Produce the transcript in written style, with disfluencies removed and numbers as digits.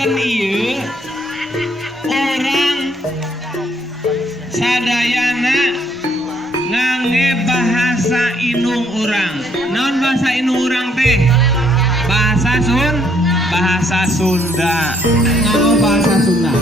janten ieu orang sadayana ngangge bahasa inung urang. Naon bahasa inung urang teh? Bahasa Sunda. Nganggo bahasa Sunda.